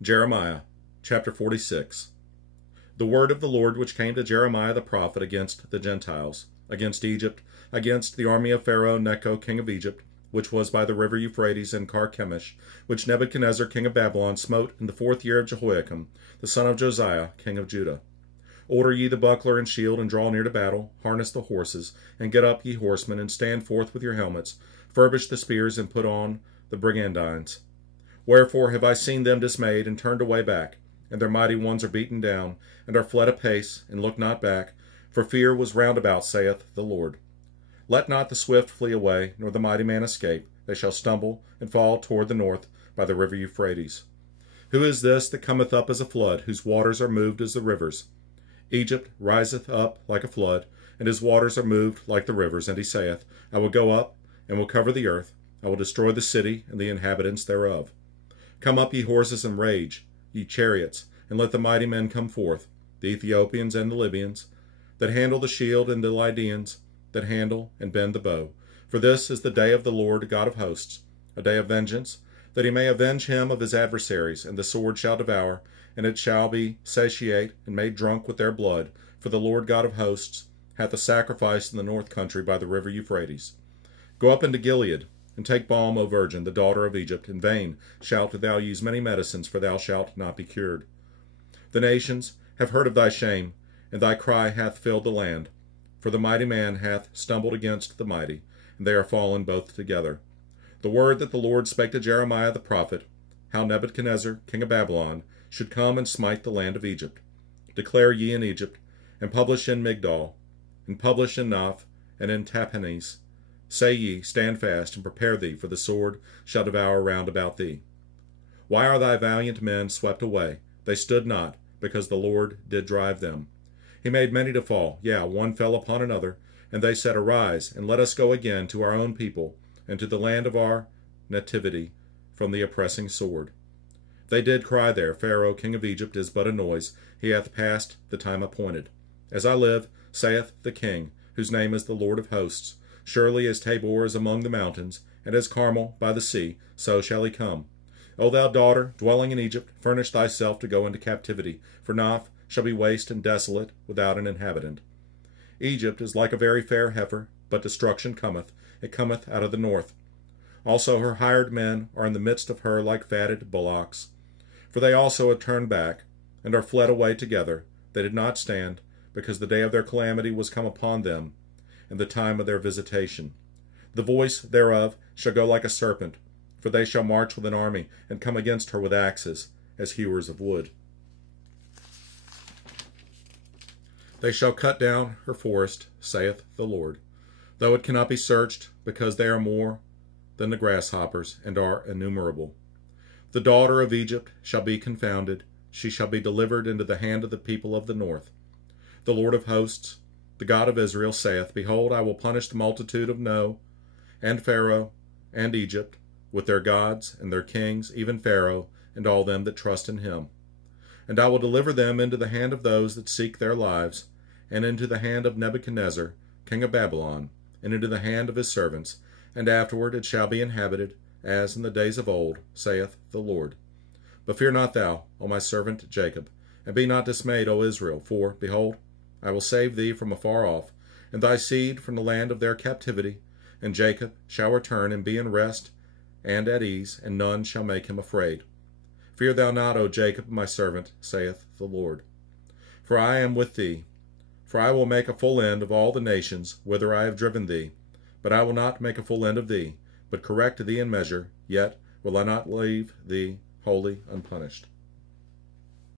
Jeremiah chapter 46. The word of the Lord which came to Jeremiah the prophet against the Gentiles, against Egypt, against the army of Pharaoh Necho king of Egypt, which was by the river Euphrates and Carchemish, which Nebuchadnezzar king of Babylon smote in the 4th year of Jehoiakim, the son of Josiah king of Judah. Order ye the buckler and shield, and draw near to battle, harness the horses, and get up, ye horsemen, and stand forth with your helmets, furbish the spears, and put on the brigandines. Wherefore have I seen them dismayed, and turned away back, and their mighty ones are beaten down, and are fled apace, and look not back, for fear was round about, saith the Lord. Let not the swift flee away, nor the mighty man escape. They shall stumble, and fall toward the north, by the river Euphrates. Who is this that cometh up as a flood, whose waters are moved as the rivers? Egypt riseth up like a flood, and his waters are moved like the rivers. And he saith, I will go up, and will cover the earth. I will destroy the city, and the inhabitants thereof. Come up, ye horses, and rage, ye chariots, and let the mighty men come forth, the Ethiopians and the Libyans, that handle the shield, and the Lydians, that handle and bend the bow. For this is the day of the Lord God of hosts, a day of vengeance, that he may avenge him of his adversaries, and the sword shall devour, and it shall be satiate and made drunk with their blood. For the Lord God of hosts hath a sacrifice in the north country by the river Euphrates. Go up into Gilead, and take balm, O virgin, the daughter of Egypt. In vain shalt thou use many medicines, for thou shalt not be cured. The nations have heard of thy shame, and thy cry hath filled the land. For the mighty man hath stumbled against the mighty, and they are fallen both together. The word that the Lord spake to Jeremiah the prophet, how Nebuchadnezzar king of Babylon should come and smite the land of Egypt. Declare ye in Egypt, and publish in Migdol, and publish in Naph, and in Tahpanhes. Say ye, stand fast, and prepare thee, for the sword shall devour round about thee. Why are thy valiant men swept away? They stood not, because the Lord did drive them. He made many to fall, yea, one fell upon another, and they said, Arise, and let us go again to our own people, and to the land of our nativity, from the oppressing sword. They did cry there, Pharaoh king of Egypt is but a noise, he hath passed the time appointed. As I live, saith the king, whose name is the Lord of hosts, surely as Tabor is among the mountains, and as Carmel by the sea, so shall he come. O thou daughter, dwelling in Egypt, furnish thyself to go into captivity, for Naph shall be waste and desolate, without an inhabitant. Egypt is like a very fair heifer, but destruction cometh, it cometh out of the north. Also her hired men are in the midst of her like fatted bullocks. For they also have turned back, and are fled away together. They did not stand, because the day of their calamity was come upon them, and the time of their visitation. The voice thereof shall go like a serpent, for they shall march with an army, and come against her with axes, as hewers of wood. They shall cut down her forest, saith the Lord, though it cannot be searched, because they are more than the grasshoppers, and are innumerable. The daughter of Egypt shall be confounded, she shall be delivered into the hand of the people of the north. The Lord of hosts, the God of Israel, saith, Behold, I will punish the multitude of No, and Pharaoh, and Egypt, with their gods and their kings, even Pharaoh, and all them that trust in him. And I will deliver them into the hand of those that seek their lives, and into the hand of Nebuchadnezzar, king of Babylon, and into the hand of his servants, and afterward it shall be inhabited, as in the days of old, saith the Lord. But fear not thou, O my servant Jacob, and be not dismayed, O Israel, for, behold, I will save thee from afar off, and thy seed from the land of their captivity, and Jacob shall return and be in rest and at ease, and none shall make him afraid. Fear thou not, O Jacob, my servant, saith the Lord. For I am with thee, for I will make a full end of all the nations whither I have driven thee. But I will not make a full end of thee, but correct thee in measure, yet will I not leave thee wholly unpunished.